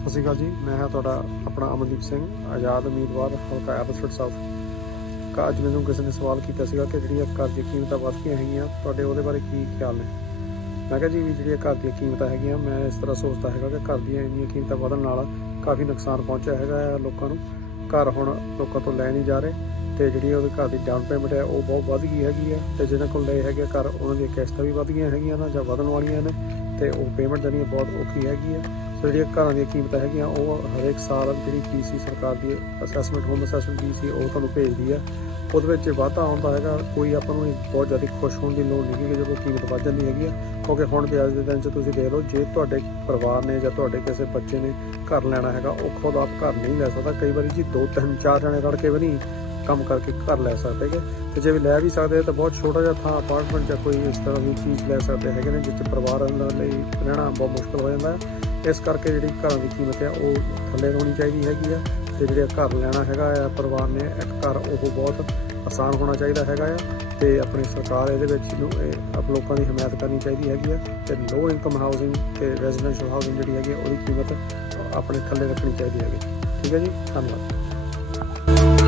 ਸਤਿ ਸ਼੍ਰੀ ਅਕਾਲ ਜੀ, ਮੈਂ ਹਾਂ ਤੁਹਾਡਾ ਆਪਣਾ ਅਮਨਦੀਪ ਸਿੰਘ, ਆਜ਼ਾਦ ਉਮੀਦਵਾਰ, ਹਲਕਾ ਐਬਸਫੋਰਡ ਸਾਊਥ ਕਾ ਅੱਜ ਮੈਨੂੰ ਕਿਸੇ ਨੇ ਸਵਾਲ ਕੀਤਾ ਸੀਗਾ ਕਿ ਜਿਹੜੀਆਂ ਘਰ ਦੀਆਂ ਕੀਮਤਾਂ ਵੱਧ ਗਈਆਂ ਹੈਗੀਆਂ, ਤੁਹਾਡੇ ਉਹਦੇ ਬਾਰੇ ਕੀ ਖਿਆਲ ਨੇ? ਮੈਂ ਕਿਹਾ ਜੀ ਵੀ ਜਿਹੜੀਆਂ ਘਰ ਦੀਆਂ ਕੀਮਤਾਂ ਹੈਗੀਆਂ, ਮੈਂ ਇਸ ਤਰ੍ਹਾਂ ਸੋਚਦਾ ਹੈਗਾ ਕਿ ਘਰ ਦੀਆਂ ਇੰਨੀਆਂ ਕੀਮਤਾਂ ਵਧਣ ਨਾਲ ਕਾਫੀ ਨੁਕਸਾਨ ਪਹੁੰਚਿਆ ਹੈਗਾ ਆ ਲੋਕਾਂ ਨੂੰ। ਘਰ ਹੁਣ ਲੋਕਾਂ ਤੋਂ ਲੈ ਨਹੀਂ ਜਾ ਰਹੇ ਤੇ ਜਿਹੜੀ ਉਹਦੇ ਘਰ ਦੀ ਡਾਊਨ ਪੇਮੈਂਟ ਹੈ, ਉਹ ਬਹੁਤ ਵੱਧ ਗਈ ਹੈਗੀ ਹੈ ਤੇ ਜਿਹਨਾਂ ਕੋਲ ਲਏ ਹੈਗੇ ਘਰ, ਉਹਨਾਂ ਦੀਆਂ ਕਿਸ਼ਤਾਂ ਵੀ ਵੱਧ ਗਈਆਂ ਹੈਗੀਆਂ ਨਾ ਜਾਂ ਵਧਣ ਵਾਲੀਆਂ ਨੇ। ਤੇ ਉਹ ਪੇਮੈਂਟ ਜਿਹੜੀ ਬਹੁਤ ਔਖੀ ਹੈਗੀ ਹੈ ਸੋ ਜਿਹੜੀਆਂ ਘਰਾਂ ਦੀਆਂ ਕੀਮਤਾਂ ਹੈਗੀਆਂ, ਉਹ ਹਰੇਕ ਸਾਲ ਜਿਹੜੀ ਪੀਸੀ ਸਰਕਾਰ ਦੀ ਅਸੈਸਮੈਂਟ ਹੋਮ ਅਸੈਸਮੈਂਟ ਪੀਸੀ ਉਹ ਤੁਹਾਨੂੰ ਭੇਜਦੀ ਆ। ਉਹਦੇ ਵਿੱਚ ਵਾਧਾ ਹੁੰਦਾ ਹੈਗਾ, ਕੋਈ ਆਪਾਂ ਨੂੰ ਬਹੁਤ ਜ਼ਿਆਦਾ ਖੁਸ਼ ਹੋਣ ਦੀ ਲੋੜ ਨਹੀਂ ਕਿ ਜਦੋਂ ਕੀਮਤ ਵੱਧ ਜਾਂਦੀ ਹੈਗੀ ਆ। ਕਿਉਂਕਿ ਹੁਣ ਦੇ ਅੱਜ ਦੇ ਦਿਨ 'ਚ ਤੁਸੀਂ ਦੇਖ ਲਓ, ਜੇ ਤੁਹਾਡੇ ਪਰਿਵਾਰ ਨੇ ਜਾਂ ਤੁਹਾਡੇ ਕਿਸੇ ਬੱਚੇ ਨੇ ਘਰ ਲੈਣਾ ਹੈਗਾ, ਉਹ ਖੁਦ ਆਪ ਘਰ ਨਹੀਂ ਲੈ ਸਕਦਾ। ਕਈ ਵਾਰੀ ਜੀ ਦੋ ਤਿੰਨ ਚਾਰ ਜਣੇ ਰਲ ਕੇ ਵੀ ਨਹੀਂ ਕੰਮ ਕਰਕੇ ਘਰ ਲੈ ਸਕਦੇ ਹੈਗੇ। ਤੇ ਜੇ ਵੀ ਲੈ ਵੀ ਸਕਦੇ ਤਾਂ ਬਹੁਤ ਛੋਟਾ ਜਿਹਾ ਥਾਂ ਅਪਾਰਟਮੈਂਟ ਜਾਂ ਕੋਈ ਇਸ ਤਰ੍ਹਾਂ ਦੀ ਚੀਜ਼ ਲੈ ਸਕਦੇ ਹੈਗੇ ਨੇ ਜਿੱਥੇ ਪਰਿਵਾਰ ਲਈ ਰਹਿਣਾ ਬਹੁਤ ਮੁਸ਼ਕਲ ਹੋ ਜਾਂਦਾ ਹੈ। ਇਸ ਕਰਕੇ ਜਿਹੜੀ ਘਰਾਂ ਦੀ ਕੀਮਤ ਹੈ ਉਹ ਥੱਲੇ ਹੋਣੀ ਚਾਹੀਦੀ ਹੈਗੀ ਆ। ਤੇ ਜਿਹੜੇ ਘਰ ਲੈਣਾ ਹੈਗਾ ਆ ਪਰਿਵਾਰ ਨੇ ਇੱਕ ਘਰ ਉਹ ਬਹੁਤ ਆਸਾਨ ਹੋਣਾ ਚਾਹੀਦਾ ਹੈਗਾ ਆ। ਤੇ ਆਪਣੀ ਸਰਕਾਰ ਇਹਦੇ ਵਿੱਚ ਨੂੰ ਇਹ ਆਪ ਲੋਕਾਂ ਦੀ ਹਮਾਇਤ ਕਰਨੀ ਚਾਹੀਦੀ ਹੈਗੀ ਆ। ਤੇ ਲੋ ਇਨਕਮ ਹਾਊਸਿੰਗ ਤੇ ਰੈਜ਼ੀਡੈਂਸ਼ੀਅਲ ਹਾਊਸਿੰਗ ਜਿਹੜੀ ਹੈਗੀ ਆ, ਉਹਦੀ ਕੀਮਤ ਆਪਣੇ ਥੱਲੇ ਰੱਖਣੀ ਚਾਹੀਦੀ ਹੈਗੀ। ਠੀਕ ਹੈ ਜੀ ਧੰਨਵਾਦ।